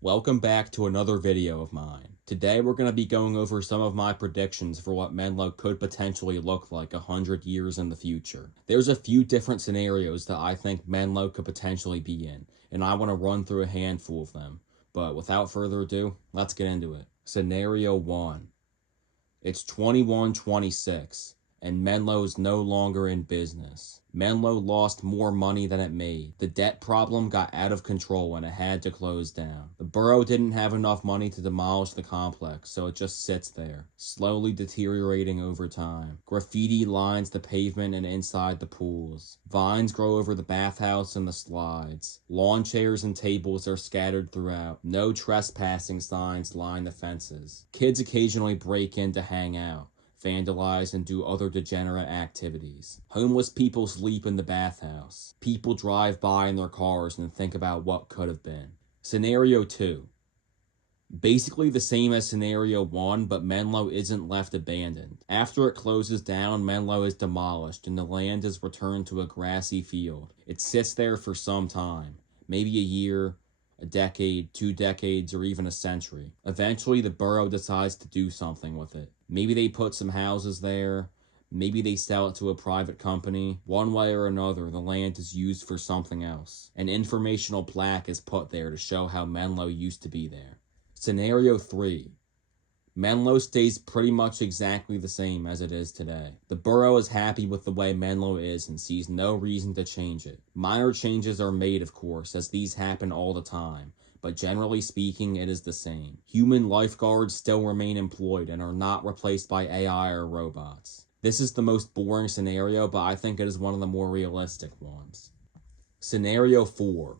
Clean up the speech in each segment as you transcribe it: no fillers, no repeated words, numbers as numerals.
Welcome back to another video of mine. Today we're going to be going over some of my predictions for what Menlo could potentially look like 100 years in the future. There's a few different scenarios that I think Menlo could potentially be in, and I want to run through a handful of them. But without further ado, let's get into it. Scenario 1. It's 2126, and Menlo is no longer in business. Menlo lost more money than it made. The debt problem got out of control and it had to close down. The borough didn't have enough money to demolish the complex, so it just sits there, slowly deteriorating over time. Graffiti lines the pavement and inside the pools. Vines grow over the bathhouse and the slides. Lawn chairs and tables are scattered throughout. No trespassing signs line the fences. Kids occasionally break in to hang out, vandalize, and do other degenerate activities. Homeless people sleep in the bathhouse. People drive by in their cars and think about what could have been. Scenario 2. Basically the same as Scenario 1, but Menlo isn't left abandoned. After it closes down, Menlo is demolished and the land is returned to a grassy field. It sits there for some time, maybe a year, a decade, 2 decades, or even a century. Eventually, the borough decides to do something with it. Maybe they put some houses there. Maybe they sell it to a private company. One way or another, the land is used for something else. An informational plaque is put there to show how Menlo used to be there. Scenario 3. Menlo stays pretty much exactly the same as it is today. The borough is happy with the way Menlo is and sees no reason to change it. Minor changes are made, of course, as these happen all the time, but generally speaking, it is the same. Human lifeguards still remain employed and are not replaced by AI or robots. This is the most boring scenario, but I think it is one of the more realistic ones. Scenario 4.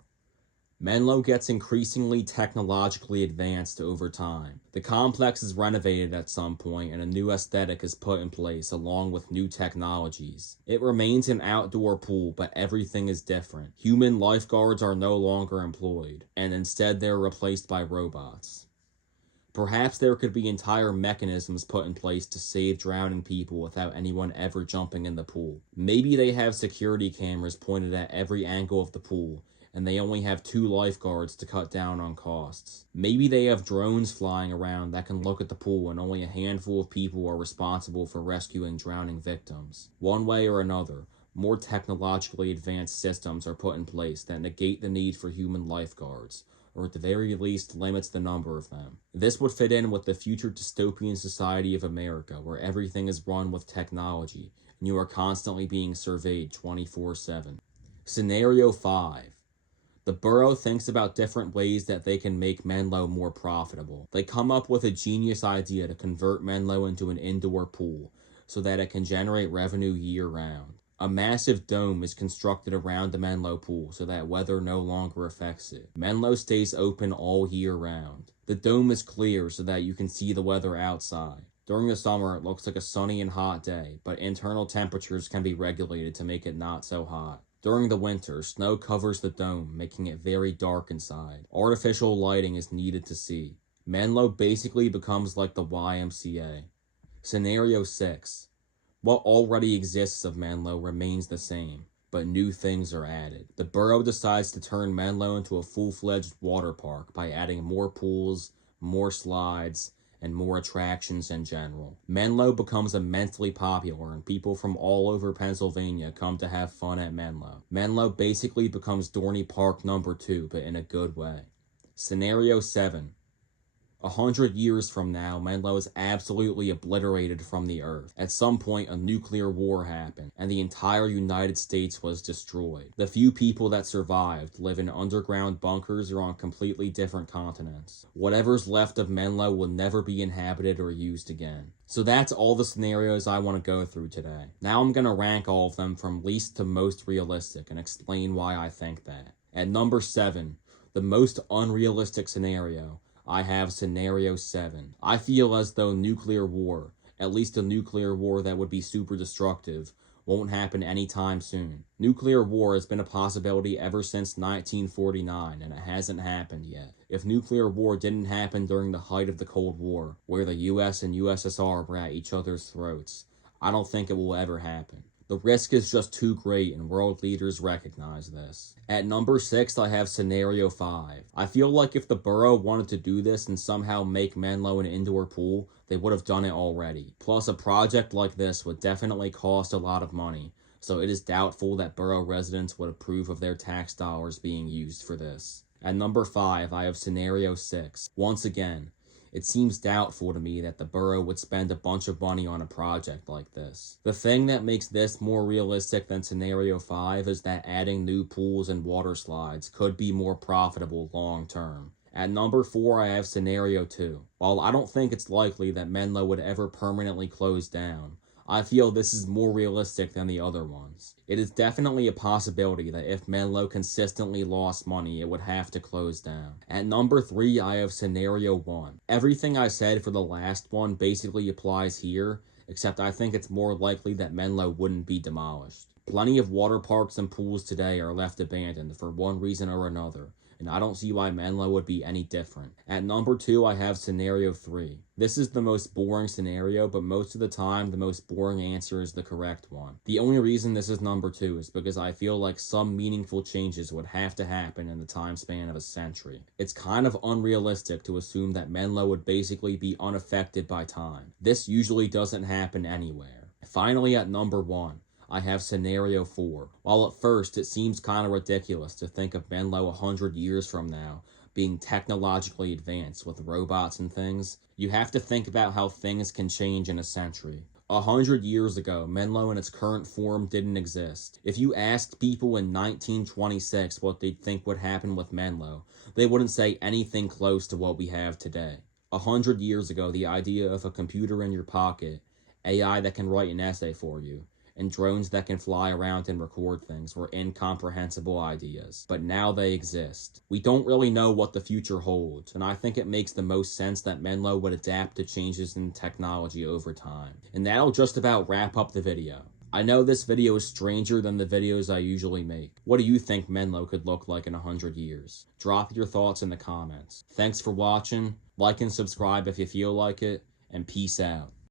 Menlo gets increasingly technologically advanced over time. The complex is renovated at some point and a new aesthetic is put in place along with new technologies. It remains an outdoor pool, but everything is different. Human lifeguards are no longer employed, and instead they're replaced by robots. Perhaps there could be entire mechanisms put in place to save drowning people without anyone ever jumping in the pool. Maybe they have security cameras pointed at every angle of the pool, and they only have 2 lifeguards to cut down on costs. Maybe they have drones flying around that can look at the pool and only a handful of people are responsible for rescuing drowning victims. One way or another, more technologically advanced systems are put in place that negate the need for human lifeguards, or at the very least limits the number of them. This would fit in with the future dystopian society of America, where everything is run with technology and you are constantly being surveyed 24/7. Scenario 5. The borough thinks about different ways that they can make Menlo more profitable. They come up with a genius idea to convert Menlo into an indoor pool so that it can generate revenue year-round. A massive dome is constructed around the Menlo pool so that weather no longer affects it. Menlo stays open all year round. The dome is clear so that you can see the weather outside. During the summer, it looks like a sunny and hot day, but internal temperatures can be regulated to make it not so hot. During the winter, snow covers the dome, making it very dark inside. Artificial lighting is needed to see. Menlo basically becomes like the YMCA. Scenario 6. What already exists of Menlo remains the same, but new things are added. The borough decides to turn Menlo into a full-fledged water park by adding more pools, more slides, and more attractions in general. Menlo becomes immensely popular and people from all over Pennsylvania come to have fun at Menlo. Menlo basically becomes Dorney Park number 2, but in a good way. Scenario 7. 100 years from now, Menlo is absolutely obliterated from the earth. At some point, a nuclear war happened, and the entire United States was destroyed. The few people that survived live in underground bunkers or on completely different continents. Whatever's left of Menlo will never be inhabited or used again. So that's all the scenarios I want to go through today. Now I'm going to rank all of them from least to most realistic and explain why I think that. At number 7, the most unrealistic scenario, I have Scenario 7. I feel as though nuclear war, at least a nuclear war that would be super destructive, won't happen anytime soon. Nuclear war has been a possibility ever since 1949, and it hasn't happened yet. If nuclear war didn't happen during the height of the Cold War, where the US and USSR were at each other's throats, I don't think it will ever happen. The risk is just too great, and world leaders recognize this. At number 6, I have Scenario 5. I feel like if the borough wanted to do this and somehow make Menlo an indoor pool, they would have done it already. Plus, a project like this would definitely cost a lot of money, so it is doubtful that borough residents would approve of their tax dollars being used for this. At number 5, I have Scenario 6. Once again, it seems doubtful to me that the borough would spend a bunch of money on a project like this. The thing that makes this more realistic than Scenario 5 is that adding new pools and water slides could be more profitable long term. At number 4, I have Scenario 2. While I don't think it's likely that Menlo would ever permanently close down, I feel this is more realistic than the other ones. It is definitely a possibility that if Menlo consistently lost money, it would have to close down. At number 3, I have Scenario 1. Everything I said for the last one basically applies here, except I think it's more likely that Menlo wouldn't be demolished. Plenty of water parks and pools today are left abandoned for one reason or another, and I don't see why Menlo would be any different. At number 2, I have Scenario 3. This is the most boring scenario, but most of the time, the most boring answer is the correct one. The only reason this is number 2 is because I feel like some meaningful changes would have to happen in the time span of a century. It's kind of unrealistic to assume that Menlo would basically be unaffected by time. This usually doesn't happen anywhere. Finally, at number 1, I have Scenario 4. While at first it seems kind of ridiculous to think of Menlo 100 years from now being technologically advanced with robots and things, you have to think about how things can change in a century. 100 years ago, Menlo in its current form didn't exist. If you asked people in 1926 what they'd think would happen with Menlo, they wouldn't say anything close to what we have today. 100 years ago, the idea of a computer in your pocket, AI that can write an essay for you, and drones that can fly around and record things were incomprehensible ideas, but now they exist. We don't really know what the future holds, and I think it makes the most sense that Menlo would adapt to changes in technology over time. And that'll just about wrap up the video. I know this video is stranger than the videos I usually make. What do you think Menlo could look like in 100 years? Drop your thoughts in the comments. Thanks for watching, like and subscribe if you feel like it, and peace out.